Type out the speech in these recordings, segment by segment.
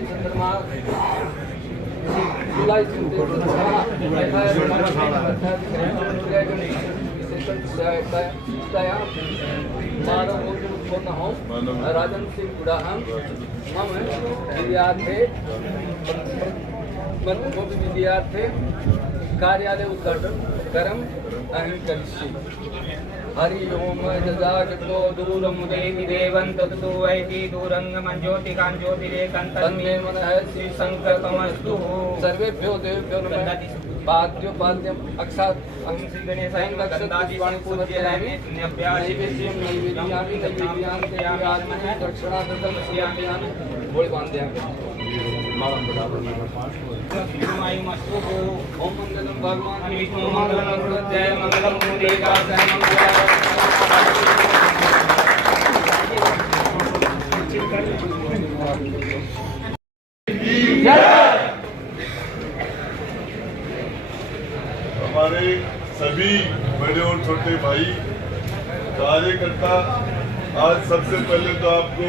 चंद्रमा जुलाई राजन सिंह गुड़ा मम विद्यार्थे कार्यालय उद्घाटन करम अहम करिष्ये। हरि ओम जजागतो दूरम देवी देवं तत्तु वैति दूरंगम ज्योतिकां ज्योतिरेकं तन्मे मनः श्री संकल्पमस्तु। सर्वेभ्यो देवेभ्यो नमः। पाद्योपाद्यम अक्षात् अहं श्री गणेशाय गन्धादि पूजयामि। नैवेद्यं नैवेद्यामि नैवेद्यामि दक्षिणादत्तं स्यामि। बोल बांध्यामि। ओम मंगलम भगवान विष्णु मंगलम जय मंगलम मुनिकाय हमारे सभी बड़े और छोटे भाई कार्यकर्ता, आज सबसे पहले तो आपको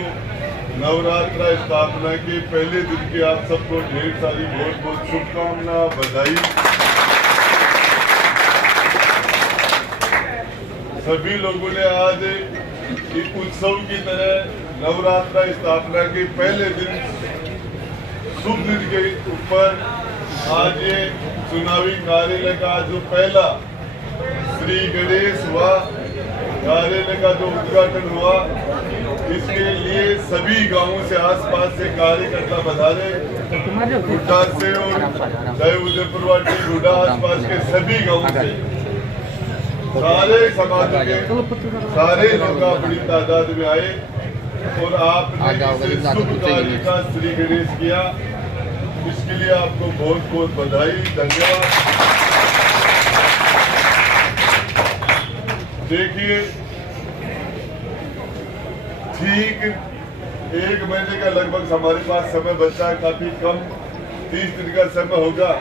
नवरात्रा स्थापना के पहले दिन की आप सबको ढेर सारी बहुत बहुत शुभकामना, बधाई। सभी लोगों ने आज एक उत्सव की तरह नवरात्रा स्थापना के पहले दिन शुभ दिन के ऊपर आज ये चुनावी कार्यालय का जो पहला श्री गणेश हुआ कार्यालय का जो उद्घाटन हुआ, इसके लिए सभी गांवों से आसपास से कार्यकर्ता पधारे। गुड्डा से और चाहे उदयपुरवाटी गुड्डा आसपास के सभी गांवों से सारे समाज के सारे लोग बड़ी तादाद में आए और आपने इसे शुभ कार्य का श्री गणेश किया। इसके लिए आपको बहुत बहुत बधाई, धन्यवाद। देखिए, ठीक 1 महीने का लगभग हमारे पास समय बचा है, काफी कम 30 दिन का समय होगा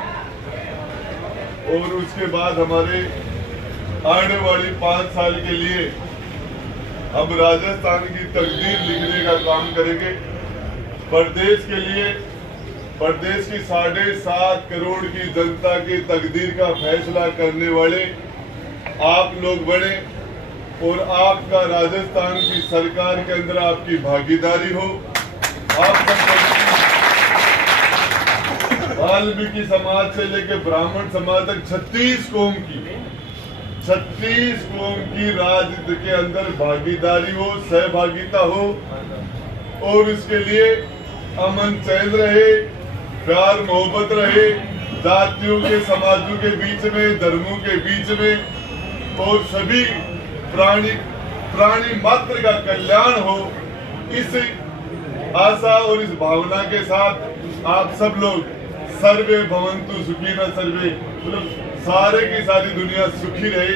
और उसके बाद हमारे आने वाली 5 साल के लिए हम राजस्थान की तकदीर लिखने का काम करेंगे। प्रदेश के लिए प्रदेश की 7.5 करोड़ की जनता की तकदीर का फैसला करने वाले आप लोग बने और आपका राजस्थान की सरकार के अंदर आपकी भागीदारी हो। आप वाल्मीकि समाज से लेकर ब्राह्मण समाज तक 36 कौम की राजनीति के अंदर भागीदारी हो, सहभागिता हो और इसके लिए अमन चैन रहे, प्यार मोहब्बत रहे, जातियों के समाजों के बीच में, धर्मों के बीच में और सभी प्राणी मात्र का कल्याण हो। इस आशा और इस भावना के साथ आप सब लोग सर्वे भवन्तु सुखिनः सर्वे, मतलब सारे की सारी दुनिया सुखी रहे।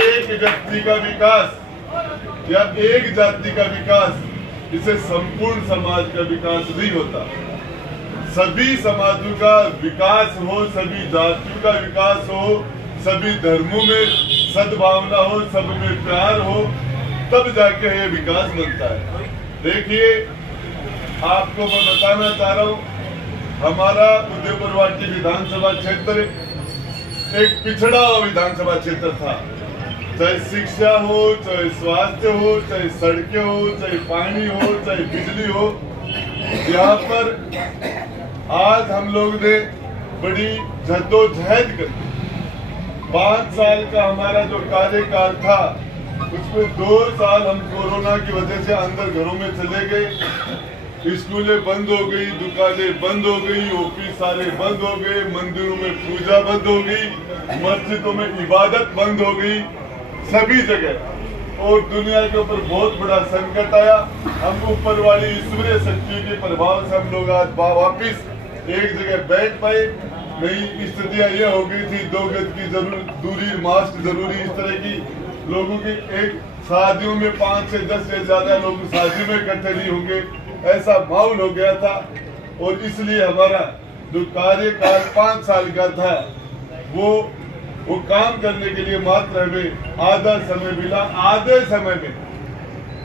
एक व्यक्ति का विकास या एक जाति का विकास, इसे संपूर्ण समाज का विकास नहीं होता। सभी समाजों का विकास हो, सभी जातियों का विकास हो, सभी धर्मों में सद्भावना हो, सब में प्यार हो, तब जाके ये विकास बनता है। देखिए, आपको मैं बताना चाह रहा हूँ, हमारा उदयपुरवाटी विधानसभा क्षेत्र एक पिछड़ा हुआ विधानसभा क्षेत्र था। चाहे शिक्षा हो, चाहे स्वास्थ्य हो, चाहे सड़कें हो, चाहे पानी हो, चाहे बिजली हो, यहाँ पर आज हम लोग ने बड़ी जद्दोजहद कर 5 साल का हमारा जो कार्यकाल था, उसमें 2 साल हम कोरोना की वजह से अंदर घरों में चले गए। स्कूलें बंद हो गई, दुकानें बंद हो गई, ऑफिस सारे बंद हो गए, मंदिरों में पूजा बंद हो गई, मस्जिदों में इबादत बंद हो गई, सभी जगह। और दुनिया के ऊपर बहुत बड़ा संकट आया। हम ऊपर वाली ईश्वरीय शक्ति के प्रभाव से हम लोग आज वापिस एक जगह बैठ पाए। नई स्थितियां ये हो गई थी, 2 गज की दूरी, मास्क जरूरी, इस तरह की लोगों की एक शादियों में 5 से 10 से ज्यादा लोग शादी में इकट्ठे नहीं होंगे, ऐसा माहौल हो गया था। और इसलिए हमारा जो कार्यकाल 5 साल का था, वो काम करने के लिए मात्र हमें आधा समय मिला। आधे समय में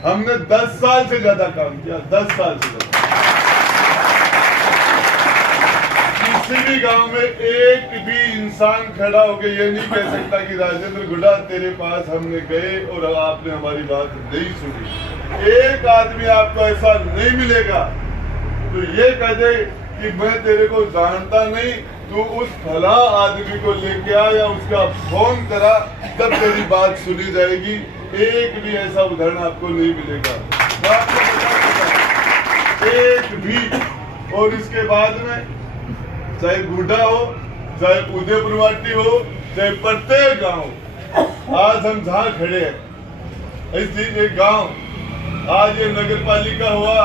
हमने 10 साल से ज्यादा काम किया, 10 साल से ज्यादा। किसी भी गांव में एक भी इंसान खड़ा होकर ये नहीं कह सकता कि राजेंद्र गुड्डा तेरे पास हमने गए और आपने हमारी बात नहीं सुनी। एक आदमी आपको ऐसा नहीं मिलेगा तो ये कह दे कि मैं तेरे को जानता नहीं, तू उस फला आदमी को लेके आ या उसका फोन करा, तब तेरी बात सुनी जाएगी। एक भी ऐसा उदाहरण आपको नहीं मिलेगा, एक भी। और इसके बाद में चाहे गुड्डा हो, चाहे उदयपुर वाटी हो, चाहे प्रत्येक गांव, आज हम जहाँ खड़े हैं इसलिए ये गांव, आज ये नगर पालिका हुआ,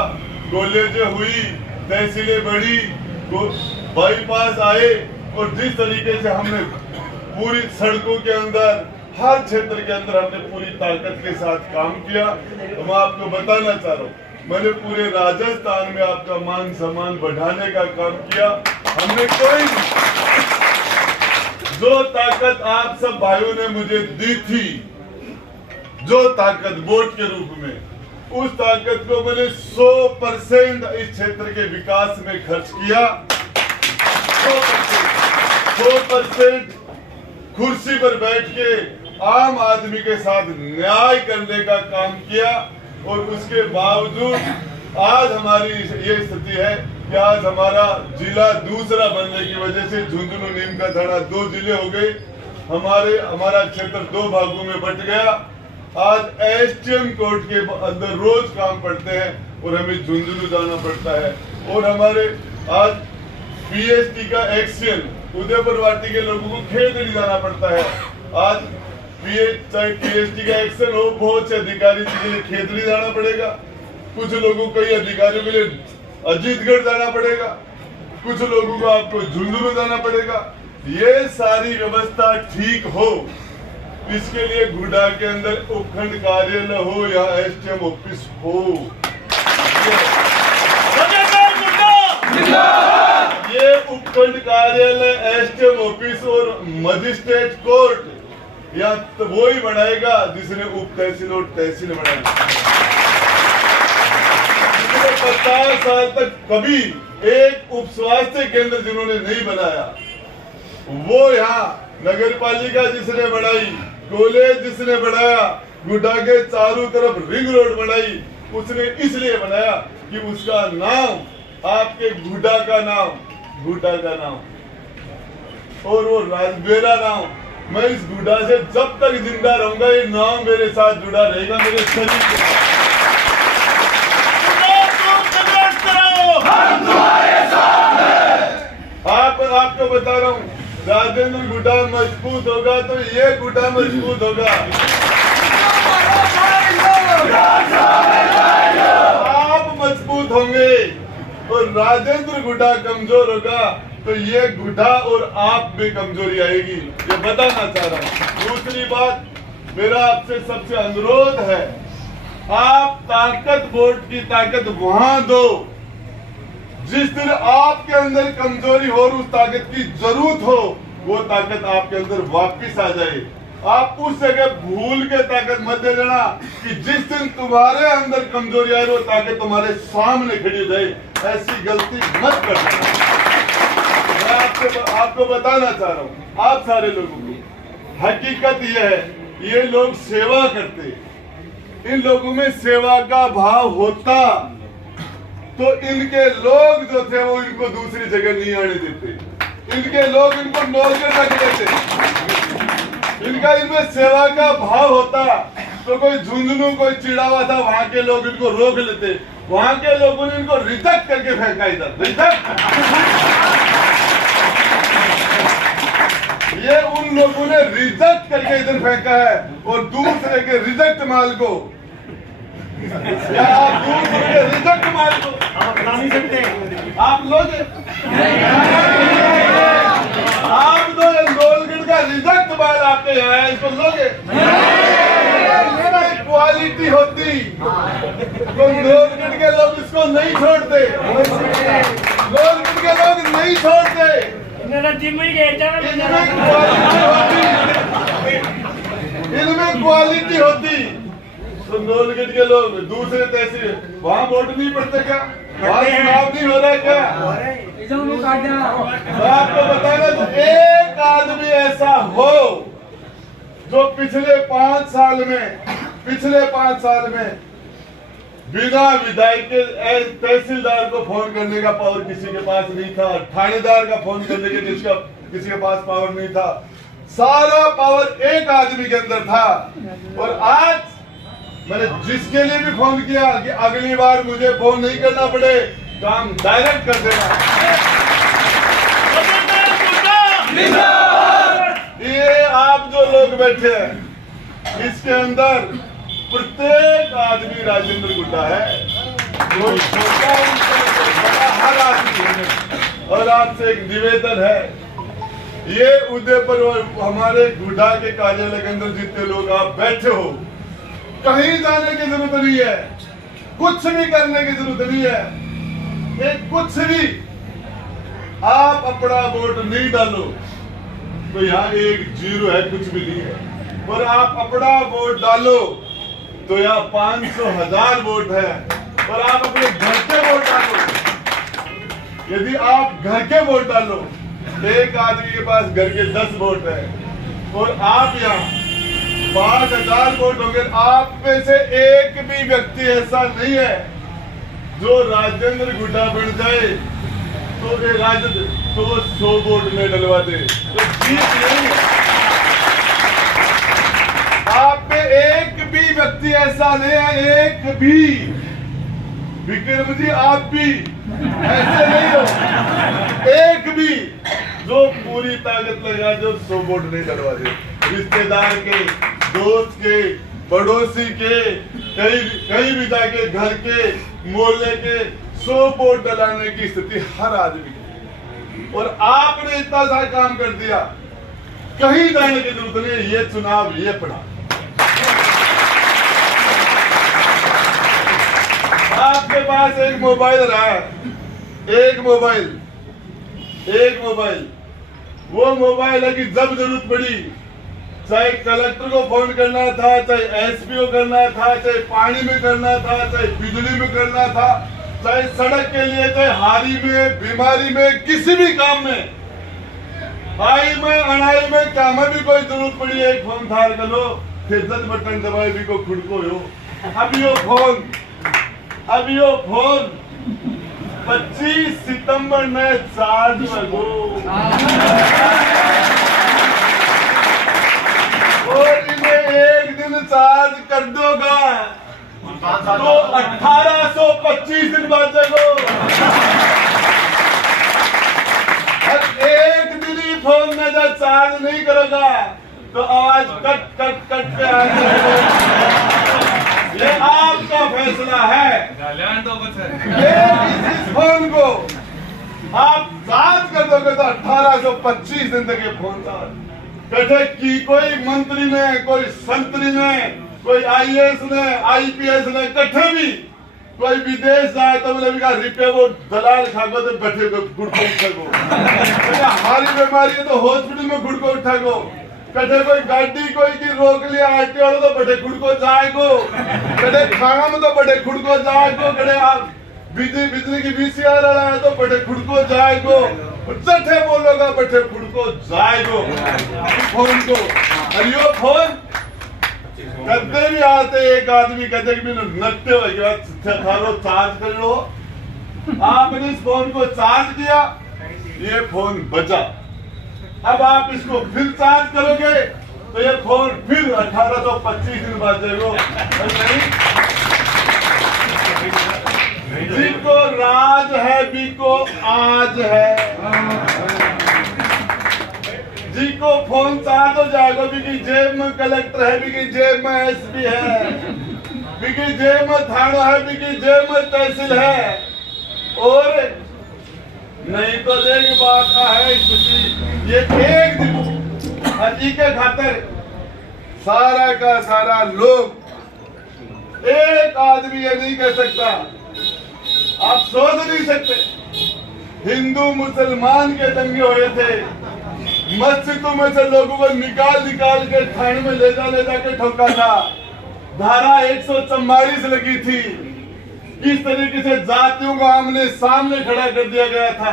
कॉलेजें हुई, तहसीलें बढ़ी, बाईपास आए, और जिस तरीके से हमने पूरी सड़कों के अंदर हर क्षेत्र के अंदर हमने पूरी ताकत के साथ काम किया। तो मैं आपको बताना चाह रहा हूँ, मैंने पूरे राजस्थान में आपका मान सम्मान बढ़ाने का काम किया। हमने कोई जो ताकत आप सब भाइयों ने मुझे दी थी, जो ताकत वोट के रूप में, उस ताकत को मैंने 100% इस क्षेत्र के विकास में खर्च किया। 100% कुर्सी पर बैठ के आम आदमी के साथ न्याय करने का काम किया। और उसके बावजूद आज हमारी ये स्थिति है कि आज हमारा जिला दूसरा बनने की वजह से झुंझुनू नीम का थाना 2 जिले हो गए, हमारा क्षेत्र 2 भागों में बट गया। आज एसटीएम कोर्ट के अंदर रोज काम पड़ते हैं और हमें झुंझुनू जाना पड़ता है। और हमारे आज पीएचडी का एक्शन उदयपुर वाटी के लोगों को खेतड़ी जाना पड़ता है। आज चाहे पीएचडी का एक्शन हो, बहुत से अधिकारी के लिए खेतड़ी जाना पड़ेगा, कुछ लोगों को, कई अधिकारियों के लिए अजीतगढ़ जाना पड़ेगा, कुछ लोगों को आपको झुंझुनू जाना पड़ेगा। ये सारी व्यवस्था ठीक हो, इसके लिए गुड्डा के अंदर उपखंड कार्यालय हो या एसटीएम ऑफिस हो। ये उपखंड कार्यालय, एसटीएम ऑफिस और मजिस्ट्रेट कोर्ट या तो वो ही बनाएगा जिसने उप तहसील और तहसील बनाया। 50 साल तक कभी एक उप स्वास्थ्य केंद्र जिन्होंने नहीं बनाया, वो यहाँ नगर पालिका जिसने बनाई, कॉलेज जिसने बनाया, गुड्डा के चारों तरफ रिंग रोड बनाई, उसने इसलिए बनाया कि उसका नाम, आपके गुड्डा का नाम, गुड्डा का नाम और वो मेरा नाम, मैं इस गुड्डा से जब तक जिंदा रहूंगा ये नाम मेरे साथ जुड़ा रहेगा, मेरे शरीर के साथ। आपको बता रहा हूँ, राजेंद्र गुड्डा मजबूत होगा तो ये गुड्डा मजबूत होगा। आप मजबूत होंगे और राजेंद्र गुड्डा कमजोर होगा तो ये गुड्डा और आप में कमजोरी आएगी, ये बताना चाह रहा हूँ। दूसरी बात, मेरा आपसे सबसे अनुरोध है, आप ताकत, वोट की ताकत वहां दो जिस दिन आपके अंदर कमजोरी हो और उस ताकत की जरूरत हो, वो ताकत आपके अंदर वापिस आ जाए। आप उस जगह भूल के ताकत मत दे देना कि जिस दिन तुम्हारे अंदर कमजोरी आए वो ताकत तुम्हारे सामने खड़ी हो जाए। ऐसी गलती मत करना। मैं आपको बताना चाह रहा हूँ, आप सारे लोगों को, हकीकत यह है, ये लोग सेवा करते, इन लोगों में सेवा का भाव होता तो इनके लोग जो थे वो इनको दूसरी जगह नहीं आने देते, इनके लोग इनको नौकर रख देते। इनका इनमें सेवा का भाव होता तो कोई झुंझुनू, कोई चिड़ा हुआ था, वहां के लोग इनको रोक लेते, वहां के लोगों ने इनको रिजेक्ट करके फेंका इधर, रिजेक्ट। ये उन लोगों ने रिजेक्ट करके इधर फेंका है और दूसरे के रिजेक्ट माल को, या आप दूसरे के रिजेक्ट माल को आप नहीं सकते, आप लोग आप तो गोलगढ़ का रिजेक्ट माल आपके यहाँ है, इसको लोगे? क्वालिटी होती तो गोलगढ़ के लोग इसको नहीं छोड़ते, गोलगढ़ के लोग नहीं छोड़ते। इनमें क्वालिटी होती सुंदरगढ़ के लोग दूसरे तहसील वहाँ वोट नहीं पड़ते क्या? वहाँ चुनाव नहीं हो रहा क्या? मैं आपको बताना, तो एक आदमी ऐसा हो जो पिछले 5 साल में बिना विधायक के तहसीलदार को फोन करने का पावर किसी के पास नहीं था, थानेदार का फोन करने के किसी के पास पावर नहीं था, सारा पावर एक आदमी के अंदर था। और आज मैंने जिसके लिए भी फोन किया कि अगली बार मुझे फोन नहीं करना पड़े, काम डायरेक्ट कर देना। ये आप जो लोग बैठे हैं इसके अंदर प्रत्येक आदमी राजेंद्र गुड्डा है, जो छोटा बड़ा हर आदमी है। और आपसे एक निवेदन है, ये उदयपुर और हमारे गुड्डा के कार्यालय के अंदर जितने लोग आप बैठे हो, कहीं जाने की जरूरत नहीं है, कुछ भी करने की जरूरत नहीं है। कुछ भी आप अपना वोट नहीं डालो तो यहाँ एक 0 है, कुछ भी नहीं है। और आप अपना वोट डालो तो यहाँ 500,000 वोट है। और आप अपने घर के वोट डालो, यदि आप घर के वोट डालो, एक आदमी के पास घर के 10 वोट है और आप यहाँ 5,000 वोट होंगे। आप में से एक भी व्यक्ति ऐसा नहीं है जो राजेंद्र गुड्डा बन जाए तो ये राजेंद्र तो वो 100 वोट में डलवा दे तो जीत नहीं है। आप में एक भी व्यक्ति ऐसा नहीं है, एक भी। विक्रम जी आप भी ऐसे नहीं हो, एक भी जो पूरी ताकत लगा जो 100 वोट नहीं डलवा दे। रिश्तेदार के, दोस्त के, पड़ोसी के, कहीं भी जाके घर के, मोहल्ले के 100 वोट डलाने की स्थिति हर आदमी की। और आपने इतना सारा काम कर दिया, कहीं जाने की जरूरत नहीं। ये चुनाव ये पड़ा, आपके पास एक मोबाइल रहा है, एक मोबाइल वो मोबाइल है कि जब जरूरत पड़ी, चाहे कलेक्टर को फोन करना था, चाहे एसपी को करना था, चाहे पानी में करना था, चाहे बिजली में करना था, चाहे सड़क के लिए, चाहे हारी में, बीमारी में, किसी भी काम में, आई में, अनाई में, क्या में भी कोई जरूरत पड़ी, एक फोन था कर लो, फिर 10 बटन दबाए भी को खुद को हो। अभी वो फोन 25 सितंबर में चार्ज में हो और इन्हें एक दिन चार्ज कर दोगा तो 1825 दिन बाद देखो। और एक दिन ही फोन में जब चार्ज नहीं करोगा तो आवाज कट के आएगी। ये आपका फैसला है। ये इस फोन को आप चार्ज कर दोगे तो 1825 दिन तक ये फोन चार्ज कटे की। कोई मंत्री ने, कोई संतरी ने, कोई IAS ने, IPS ने, कट्ठे भी कोई विदेश जाए तो बोले रिपे वो दलाल खागो तो बैठे गुड़ को उठागो। हमारी बीमारी है तो हॉस्पिटल में गुड़ को उठागो। कटे कोई गाड़ी कोई की रोक लिया आटे वालों तो बड़े खुद को जाएगो, कटे खाना में तो बड़े खुद को जाएगो, कटे आप बिजली की VCR वाला है तो बड़े खुद को जाएगो, चट्टे बोलोगा बड़े खुद को जाएगो। फोन को अरियो फोन कदे भी आते एक आदमी कहते कि मैंने नट्टे हो थारो चार्ज कर लो। आपने इस फोन को चार्ज किया, ये फोन बचा। अब आप इसको फिर चार्ज करोगे तो ये फोन फिर 1825 दिन बाद देगो। जिनको राज है बीको आज है, जी को फोन चार्ज हो जाएगा, बिकी जेब में कलेक्टर है, बिकी जेब में SP है, बिकी जेब में थाना है, बिकी जेब में तहसील है। और नहीं तो देख बात है ये एक दिन हजी के खातिर सारा का सारा लोग, एक आदमी ये नहीं कह सकता, आप सोच नहीं सकते। हिंदू मुसलमान के दंगे हुए थे, मस्जिदों में से लोगों को निकाल के थाने में ले जा के ठोका था। धारा 144 लगी थी, किस तरीके से जातियों को आमने सामने खड़ा कर दिया गया था,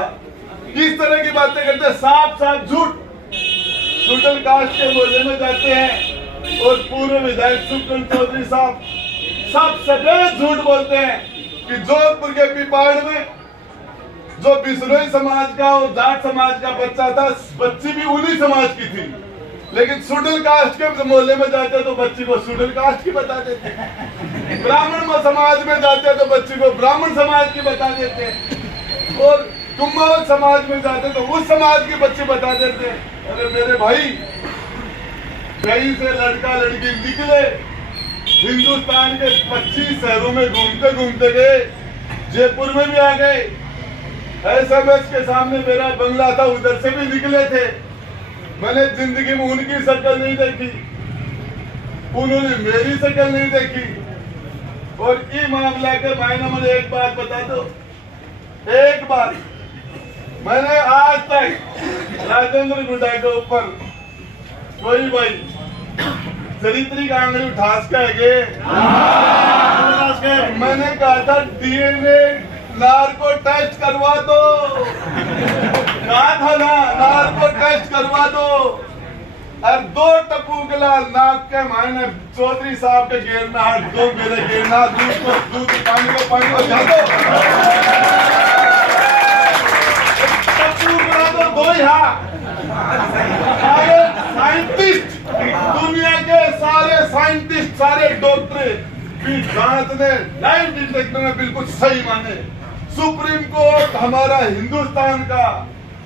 किस तरह की बातें करते, साफ साफ झूठ। शेड्यूल कास्ट के मोहल्ले में जाते हैं और पूर्व विधायक सुखचंद चौधरी साहब सब सफेद झूठ बोलते हैं कि जोधपुर के पिपाड़ में जो बिश्नोई समाज का और जाट समाज का बच्चा था, बच्ची भी उन्हीं समाज की थी, लेकिन शेड्यूल कास्ट के मोहल्ले में जाते तो बच्ची को शेड्यूल कास्ट की बता देते, ब्राह्मण समाज में जाते तो बच्ची को ब्राह्मण समाज की बता देते, और कुंभावत समाज में जाते तो उस समाज की बच्चे बता देते। अरे मेरे भाई, कहीं से लड़का लड़की निकले, हिंदुस्तान के 25 शहरों में घूमते घूमते गए, जयपुर में भी आ गए, SMS के सामने मेरा बंगला था, उधर से भी निकले थे। मैंने जिंदगी में उनकी शक्ल नहीं देखी, उन्होंने मेरी शक्ल नहीं देखी। और ये मामला के मायने मुझे एक बात बता दो, एक बात, मैंने आज तक राजेंद्र गुड्डा के ऊपर कोई भाई चरित्री का आंगली उठास का है, मैंने कहा था DNA नार्को टेस्ट करवा दो, कहा था ना, नार्को टेस्ट करवा दो। और 2 टप्पू के लाल नाक के मायने चौधरी साहब के गिरना, 2 मेरे गिरना, दूध को दूध, पानी को जा दो, टप्पू करा दो, 2 यहाँ। सारे साइंटिस्ट, दुनिया के सारे साइंटिस्ट, सारे डॉक्टर की जांच ने लाइव डिटेक्टर में बिल्कुल सही माने। सुप्रीम कोर्ट, हमारा हिंदुस्तान का,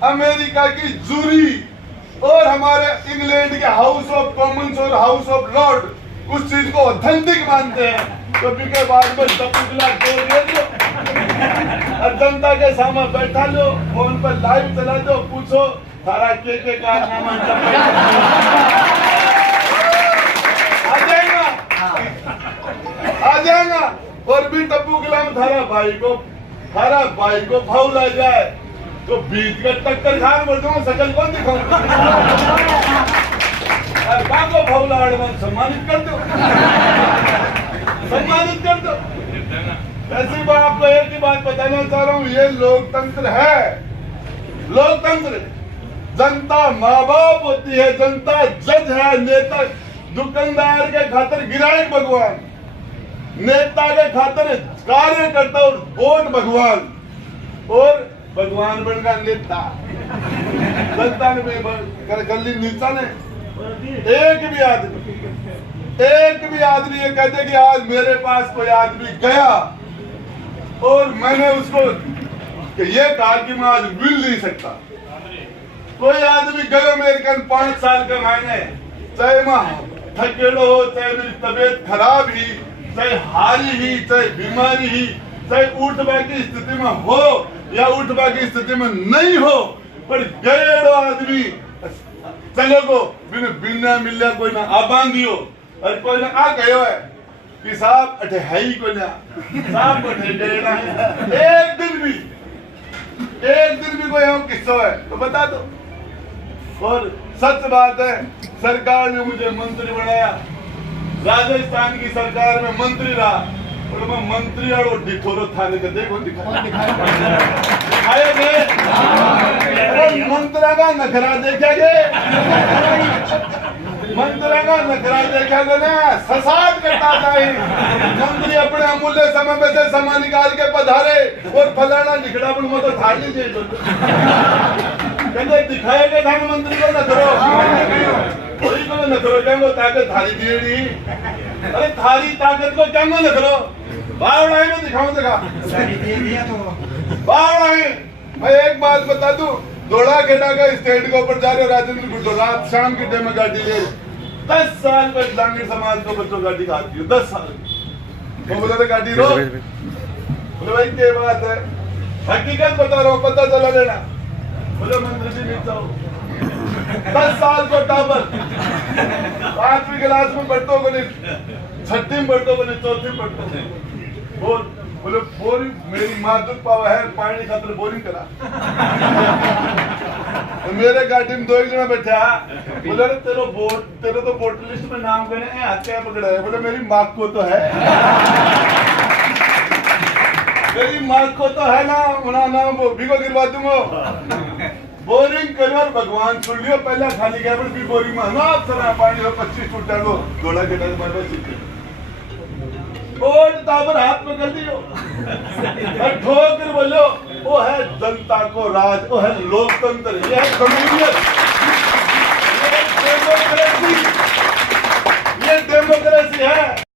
अमेरिका की जूरी और हमारे इंग्लैंड के हाउस ऑफ कॉमन्स और हाउस ऑफ लॉर्ड उस चीज को ऑथेंटिक मानते हैं। तो के बाद में टप्पू दे दो, जनता के सामने बैठा लो, फोन पर लाइव चला दो, पूछो सारा के कारनामा आ जाएगा। और भी टप्पू गुलाम थारा भाई को भाव ला जाए तो बीच का टक्कर खान बोल दूंगा, सकल कौन दिखाऊंगा, को भाव ला सम्मानित कर दो, सम्मानित कर दो। ऐसी बात, आपको एक ही बात बताना चाह रहा हूँ, ये लोकतंत्र है। लोकतंत्र, जनता माँ बाप होती है, जनता जज है, नेता दुकानदार के खातिर गिराए भगवान, नेता के खातिर कार्यकर्ता और वोट भगवान, और भगवान बन गया नेता। जनता ने गली नीचा ने एक भी आदमी ये कहते कि आज मेरे पास कोई आदमी गया और मैंने उसको ये कहा कि मैं आज मिल नहीं सकता। कोई आदमी गयो मेरे कन 5 साल के मायने, चाहे मैं थकेड़ो हो, चाहे मेरी तबीयत खराब ही, चाहे हारी ही, चाहे बीमारी ही, चाहे उठबा की स्थिति में हो या उठबा की स्थिति में नहीं हो, पर गए आदमी चलो को बिना मिलने कोई ना आबांदियो और कोई ना आ गयो है कि साहब अठे है ही कोई ना, साहब अठे गए ना, एक दिन भी कोई हम किस्सा है तो बता दो। और सच बात है, सरकार ने मुझे मंत्री बनाया, राजस्थान की सरकार में मंत्री रहा, और मैं मंत्री और डिठोरो थाने के देखो दिखाए गए, मंत्रा का नखरा देखा गए, मंत्रा का नखरा देखा गया ना, ससाद करता था। मंत्री अपने अमूल्य समय में से समय निकाल के पधारे और फलाना निखड़ा पर मैं तो थार लीजिए, कहते दिखाए गए था मंत्री को नखरो, कोई को नखरो क्या ताकत थारी दी, अरे थारी ताकत को क्या नखरो, बावड़ाई में दिखाऊं देखा, बावड़ाई। मैं एक बात बता दूं, दौड़ा खेड़ा का स्टेट के ऊपर जा रहे राजेंद्र गुड्डा, रात शाम की टाइम में गाड़ी ले 10 साल पर जांगीर समाज को बच्चों गाड़ी खाती है, 10 साल। तो बोले गाड़ी रो, बोले भाई क्या बात है, हकीकत बता रहा हूँ, पता चला लेना। बोले मंत्री जी नीचा हो, 10 साल को टाबर, 5वीं क्लास में पढ़ते को नहीं, 6वीं में पढ़ते को नहीं, 4वीं में पढ़ते बोल, बोले बोरिंग, मेरी माँ दूध पावा है, पानी खातर बोरिंग करा। मेरे गाड़ी में 2 एक जना बैठा बोले तेरे तो वोटर लिस्ट में नाम गए हैं, हाथ क्या पकड़ा है? बोले मेरी माँ को तो है, मेरी माँ को तो है ना, उना नाम वो भी को गिरवा दूंगा। बोरिंग करो और भगवान सुन लियो, पहला खाली गया पर फिर बोरिंग में ना सरा पानी हो 25 टूटा लो घोड़ा के लग मारो सीखे और ताबर हाथ में कर दियो और ठोकर बोलो वो है जनता को राज, वो है लोकतंत्र, ये है कम्युनियत, ये डेमोक्रेसी है।